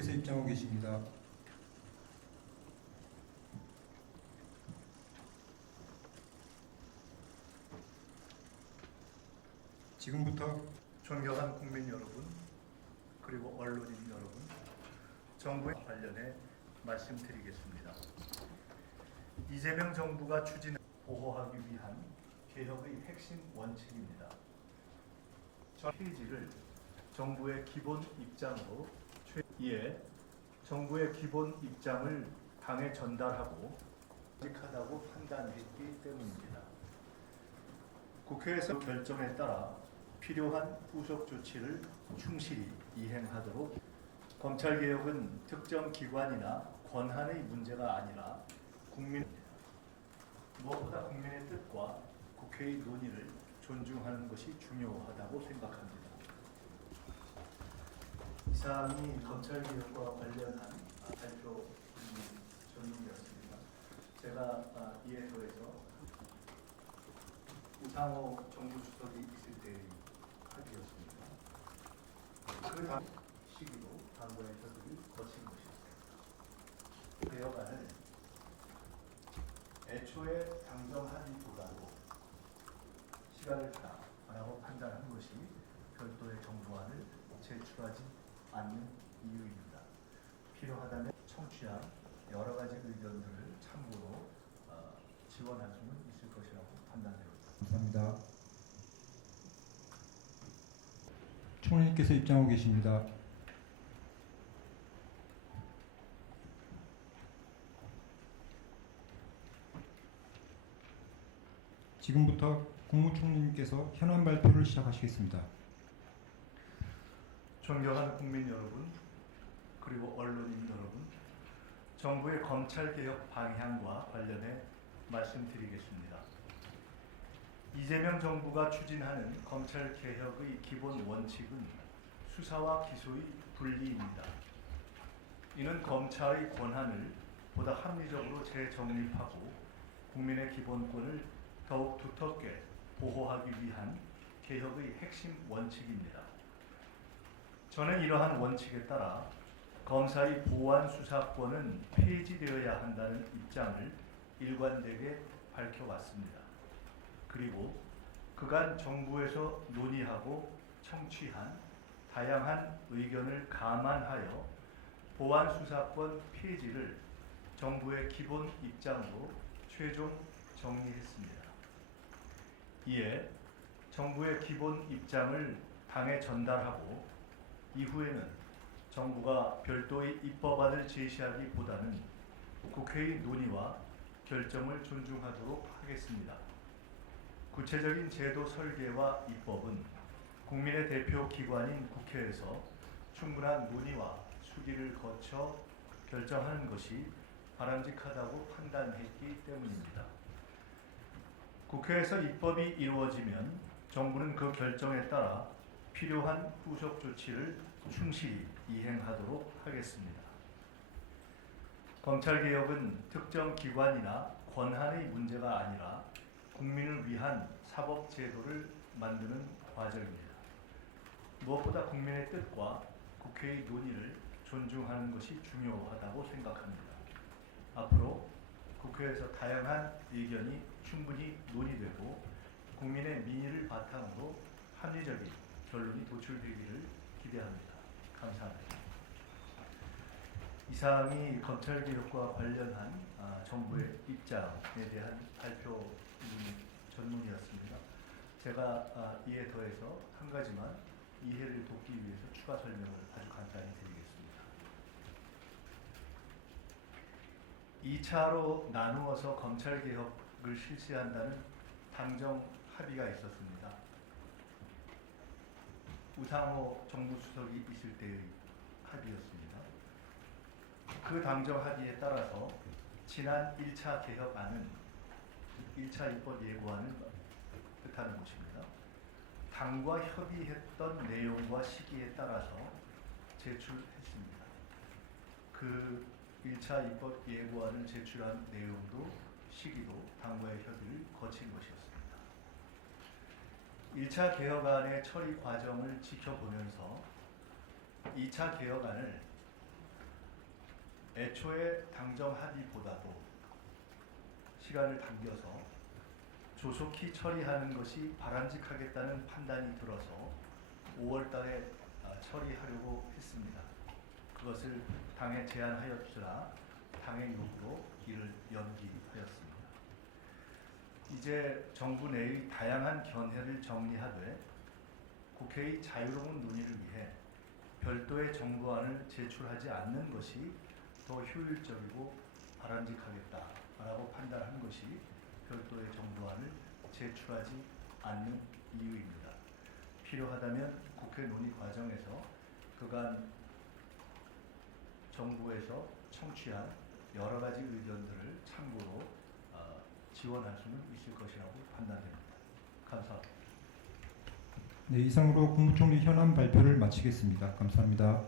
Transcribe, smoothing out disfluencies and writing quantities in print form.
총리님께서 입장하고 계십니다. 지금부터 존경하는 국민 여러분, 그리고 언론인 여러분, 정부에 관련해 말씀드리겠습니다. 이재명 정부가 추진해 보호하기 위한 개혁의 핵심 원칙입니다. 전 페이지를 정부의 기본 입장으로 이에 정부의 기본 입장을 당에 전달하고 바람직하다고 판단했기 때문입니다. 국회에서 결정에 따라 필요한 후속 조치를 충실히 이행하도록 검찰개혁은 특정 기관이나 권한의 문제가 아니라 국민입니다. 무엇보다 국민의 뜻과 국회의 논의를 존중하는 것이 중요하다고 생각합니다. 이상이 검찰개혁과 관련한 발표 전문이었습니다. 제가 이에 더해서 우상호 정부수석이 있을 때의 합의였습니다. 그 다음 시기로 당과의 협의를 거친 것이었습니다. 개혁안을 애초에 당정 합의보다도 시간을 타라고 판단한 것이 별도의 정부안을 제출하지 않는 이유입니다. 필요하다면 청취한 여러 가지 의견들을 참고로 지원할 수는 있을 것이라고 판단되었습니다. 감사합니다. 총리님께서 입장하고 계십니다. 지금부터 국무총리님께서 현안 발표를 시작하시겠습니다. 존경하는 국민 여러분, 그리고 언론인 여러분, 정부의 검찰개혁 방향과 관련해 말씀드리겠습니다. 이재명 정부가 추진하는 검찰개혁의 기본 원칙은 수사와 기소의 분리입니다. 이는 검찰의 권한을 보다 합리적으로 재정립하고 국민의 기본권을 더욱 두텁게 보호하기 위한 개혁의 핵심 원칙입니다. 저는 이러한 원칙에 따라 검사의 보완 수사권은 폐지되어야 한다는 입장을 일관되게 밝혀왔습니다. 그리고 그간 정부에서 논의하고 청취한 다양한 의견을 감안하여 보완 수사권 폐지를 정부의 기본 입장으로 최종 정리했습니다. 이에 정부의 기본 입장을 당에 전달하고 이후에는 정부가 별도의 입법안을 제시하기보다는 국회의 논의와 결정을 존중하도록 하겠습니다. 구체적인 제도 설계와 입법은 국민의 대표 기관인 국회에서 충분한 논의와 수기를 거쳐 결정하는 것이 바람직하다고 판단했기 때문입니다. 국회에서 입법이 이루어지면 정부는 그 결정에 따라 필요한 후속 조치를 충실히 이행하도록 하겠습니다. 검찰개혁은 특정 기관이나 권한의 문제가 아니라 국민을 위한 사법제도를 만드는 과정입니다. 무엇보다 국민의 뜻과 국회의 논의를 존중하는 것이 중요하다고 생각합니다. 앞으로 국회에서 다양한 의견이 충분히 논의되고 국민의 민의를 바탕으로 합리적인 결론이 도출되기를 기대합니다. 감사합니다. 이상이 검찰개혁과 관련한 정부의 입장에 대한 발표 전문이었습니다. 제가 이에 더해서 한 가지만 이해를 돕기 위해서 추가 설명을 아주 간단히 드리겠습니다. 2차로 나누어서 검찰개혁을 실시한다는 당정 합의가 있었습니다. 우상호 정부수석이 있을 때의 합의였습니다. 그 당정 합의에 따라서 지난 1차 개혁안은 1차 입법 예고안을 뜻하는 것입니다. 당과 협의했던 내용과 시기에 따라서 제출했습니다. 그 1차 입법 예고안을 제출한 내용도 시기도 당과의 협의를 거친 것이었습니다. 1차 개혁안의 처리 과정을 지켜보면서 2차 개혁안을 애초에 당정 합의보다도 시간을 당겨서 조속히 처리하는 것이 바람직하겠다는 판단이 들어서 5월 달에 처리하려고 했습니다. 그것을 당에 제안하였으나 당의 요구로 이를 연기하였습니다. 이제 정부 내의 다양한 견해를 정리하되 국회의 자유로운 논의를 위해 별도의 정부안을 제출하지 않는 것이 더 효율적이고 바람직하겠다라고 판단한 것이 별도의 정부안을 제출하지 않는 이유입니다. 필요하다면 국회 논의 과정에서 그간 정부에서 청취한 여러 가지 의견들을 참고로 지원할 수는 있을 것이라고 판단됩니다. 감사합니다. 네, 이상으로 국무총리 현안 발표를 마치겠습니다. 감사합니다.